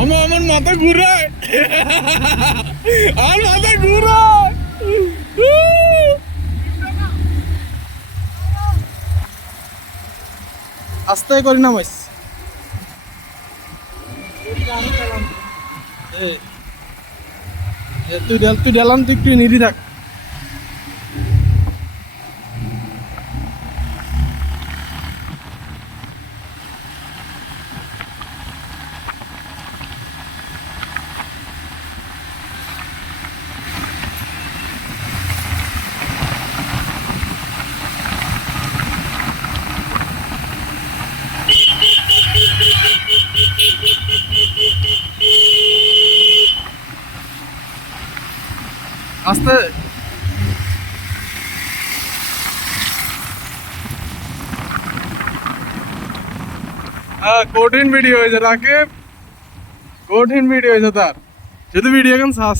মামা, আমার মাথা ঘুরায় আর মাথা ঘুরায় আস্তে করি না, মাইস। তুই তুই ডেলাম তুই একটু নিরি থাক। Aslı කෝටින් විඩියෝ ජරාක කෝටින් වීඩියෝ ජතර ජුදු විඩියකන් සස්